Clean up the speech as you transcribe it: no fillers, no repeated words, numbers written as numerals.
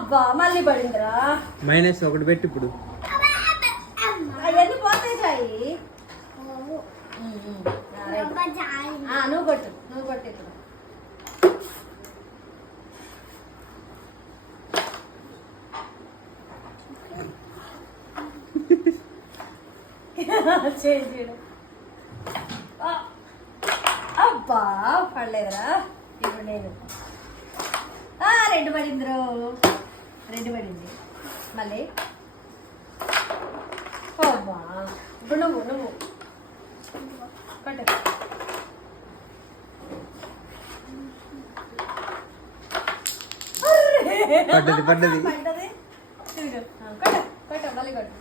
అబ్బా మళ్ళీ పడిందిరా. -1 పెట్టి ఇప్పుడు అవన్నీ పోతాయి సాయి. నువ్వు కొట్టు ఇప్పుడు. చేడు అబ్బా పడలేదురా. ఇప్పుడు నేను 2 పడిందిరో. 2 పడింది మళ్ళీ. అబ్బా ఇప్పుడు నువ్వు కట్టు. పడ్డది కట్టు మళ్ళీ కట్టు.